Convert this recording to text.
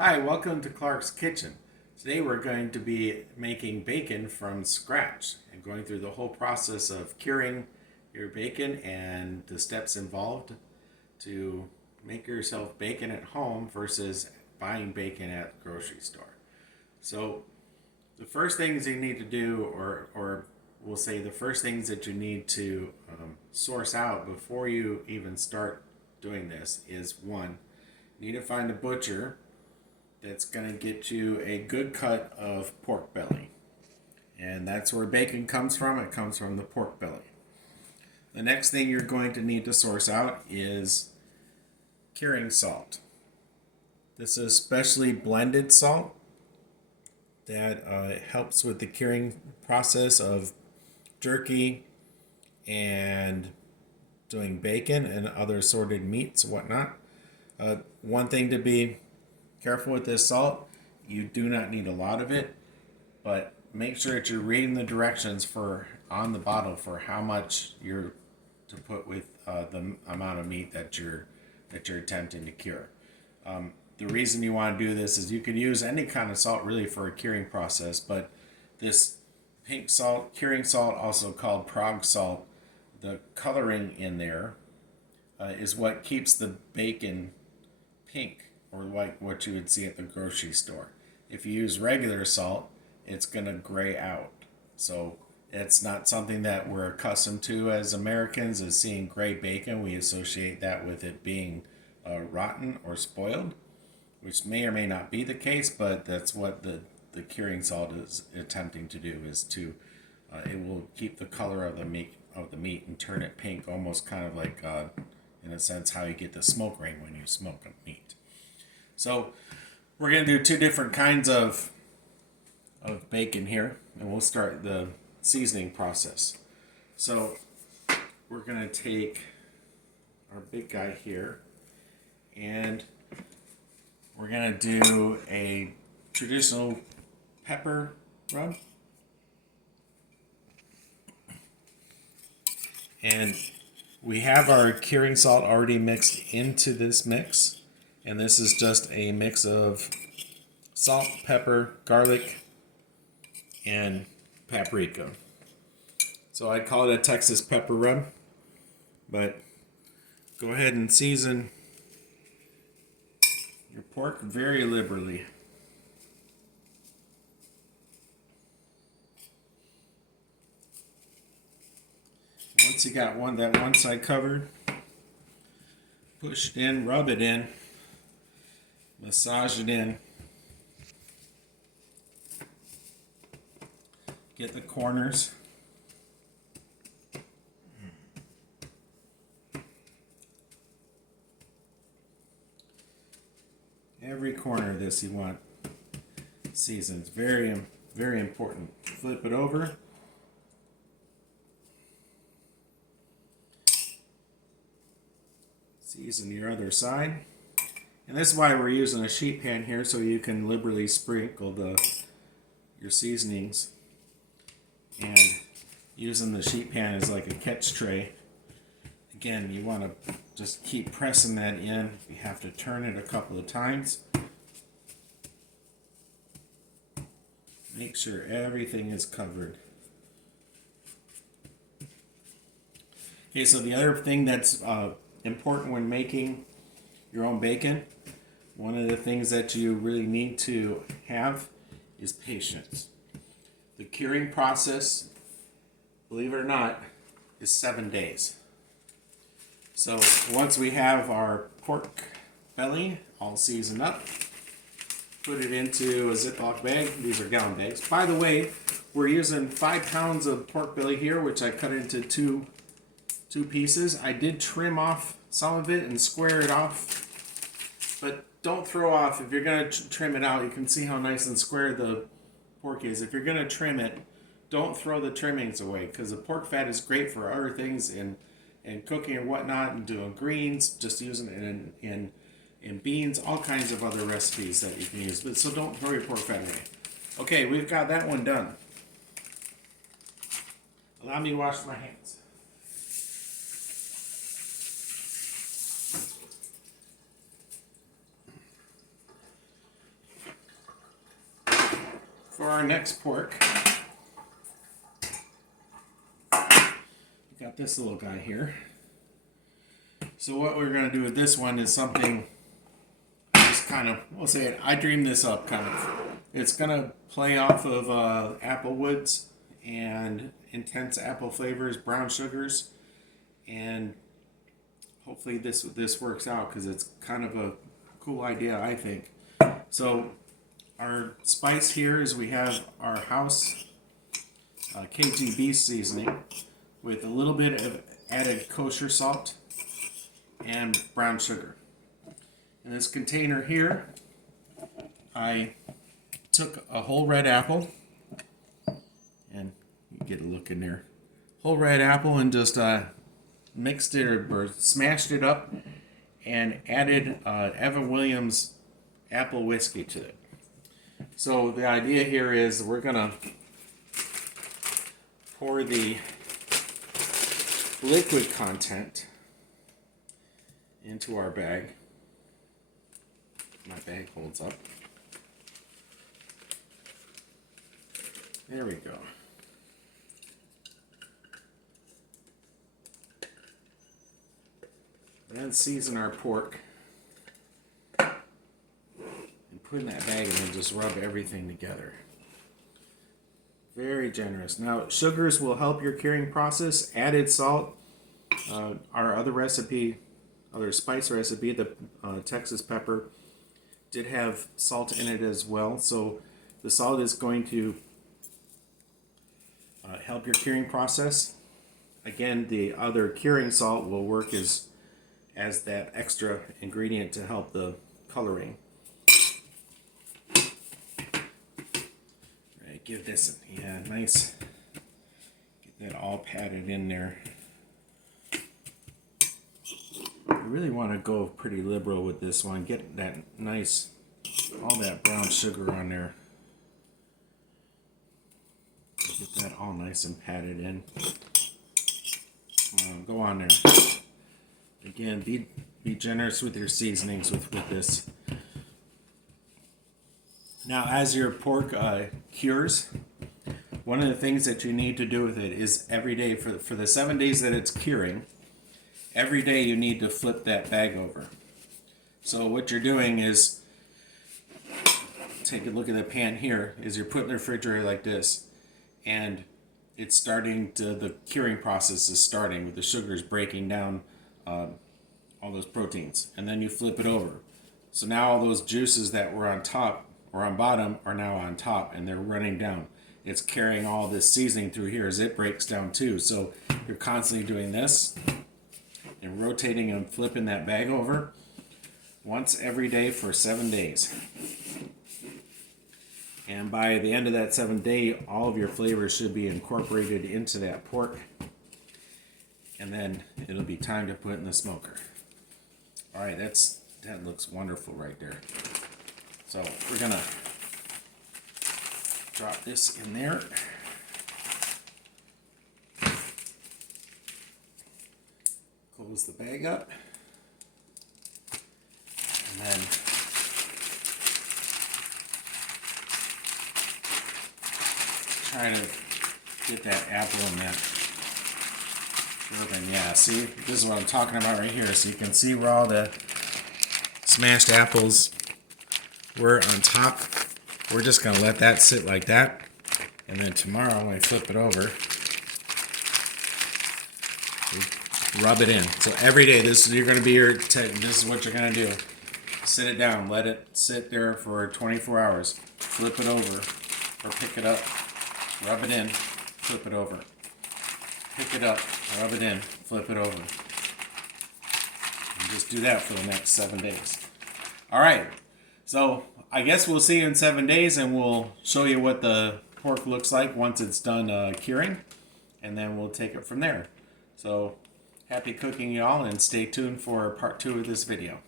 Hi, welcome to Clark's Kitchen. Today we're going to be making bacon from scratch and going through the whole process of curing your bacon and the steps involved to make yourself bacon at home versus buying bacon at the grocery store. So the first things you need to do, or we'll say the first things that you need to source out before you even start doing this is one, you need to find a butcher that's going to get you a good cut of pork belly. And that's where bacon comes from. It comes from the pork belly. The next thing you're going to need to source out is curing salt. This is specially blended salt that helps with the curing process of jerky and doing bacon and other assorted meats and whatnot. One thing to be careful with this salt, you do not need a lot of it, but make sure that you're reading the directions for on the bottle for how much you're to put with the amount of meat that you're attempting to cure. The reason you want to do this is you could use any kind of salt really for a curing process, but this pink salt, curing salt, also called Prague salt, the coloring in there is what keeps the bacon pink, or like what you would see at the grocery store. If you use regular salt, it's going to gray out. So it's not something that we're accustomed to as Americans, is seeing gray bacon. We associate that with it being rotten or spoiled, which may or may not be the case, but that's what the curing salt is attempting to do, is to it will keep the color of the meat and turn it pink, almost kind of like in a sense how you get the smoke ring when you smoke a meat. So we're going to do two different kinds of bacon here, and we'll start the seasoning process. So we're going to take our big guy here, and we're going to do a traditional pepper rub. And we have our curing salt already mixed into this mix. And this is just a mix of salt, pepper, garlic, and paprika. So I'd call it a Texas pepper rub. But go ahead and season your pork very liberally. Once you got that one side covered, push it in, rub it in. Massage it in. Get the corners. Every corner of this you want seasoned. Very, very important. Flip it over. Season your other side. And this is why we're using a sheet pan here, so you can liberally sprinkle your seasonings. And using the sheet pan as like a catch tray. Again, you want to just keep pressing that in. You have to turn it a couple of times. Make sure everything is covered. Okay, so the other thing that's important when making your own bacon, one of the things that you really need to have is patience. The curing process, believe it or not, is 7 days. So once we have our pork belly all seasoned up, put it into a Ziploc bag. These are gallon bags. By the way, we're using 5 pounds of pork belly here, which I cut into two pieces. I did trim off some of it and square it off, but don't throw off. If you're going to trim it out, you can see how nice and square the pork is. If you're going to trim it, don't throw the trimmings away, because the pork fat is great for other things in cooking and whatnot, and doing greens, just using it in beans, all kinds of other recipes that you can use. But so don't throw your pork fat away. Okay, we've got that one done. Allow me to wash my hands. For our next pork, we got this little guy here. So what we're going to do with this one is something just kind of, we'll say it, I dreamed this up kind of. It's going to play off of apple woods and intense apple flavors, brown sugars, and hopefully this works out because it's kind of a cool idea, I think. So our spice here is we have our house KGB seasoning with a little bit of added kosher salt and brown sugar. In this container here, I took a whole red apple, and you get a look in there, whole red apple, and just mixed it or smashed it up and added Evan Williams apple whiskey to it. So the idea here is we're gonna pour the liquid content into our bag. My bag holds up. There we go. Then season our pork and put in that bag and then just rub everything together. Very generous. Now, sugars will help your curing process. Added salt. Our other recipe, other spice recipe, the Texas pepper, did have salt in it as well. So the salt is going to help your curing process. Again, the other curing salt will work as that extra ingredient to help the coloring. Right, give this a nice, get that all patted in there. You really want to go pretty liberal with this one. Get that nice, all that brown sugar on there. Get that all nice and patted in. Go on there. Again, be generous with your seasonings with this. Now, as your pork cures, one of the things that you need to do with it is every day, for the 7 days that it's curing, every day you need to flip that bag over. So what you're doing is, take a look at the pan here, is you're putting the refrigerator like this, and it's starting to, the curing process is starting with the sugars breaking down all those proteins, and then you flip it over. So now all those juices that were on top or on bottom are now on top, and they're running down. It's carrying all this seasoning through here as it breaks down too. So you're constantly doing this and rotating and flipping that bag over once every day for 7 days. And by the end of that 7th day, all of your flavors should be incorporated into that pork. And then it'll be time to put it in the smoker. All right, that looks wonderful right there. So we're gonna drop this in there. Close the bag up. And then try to get that apple in that bourbon. Yeah, see, this is what I'm talking about right here. So you can see where all the smashed apples were on top. We're just gonna let that sit like that, and then tomorrow when I flip it over, rub it in. So every day, this is this is what you're gonna do. Sit it down, let it sit there for 24 hours. Flip it over, or pick it up, rub it in, flip it over. Pick it up, rub it in, flip it over. And just do that for the next 7 days. All right, so I guess we'll see you in 7 days, and we'll show you what the pork looks like once it's done curing, and then we'll take it from there. So happy cooking, y'all, and stay tuned for part 2 of this video.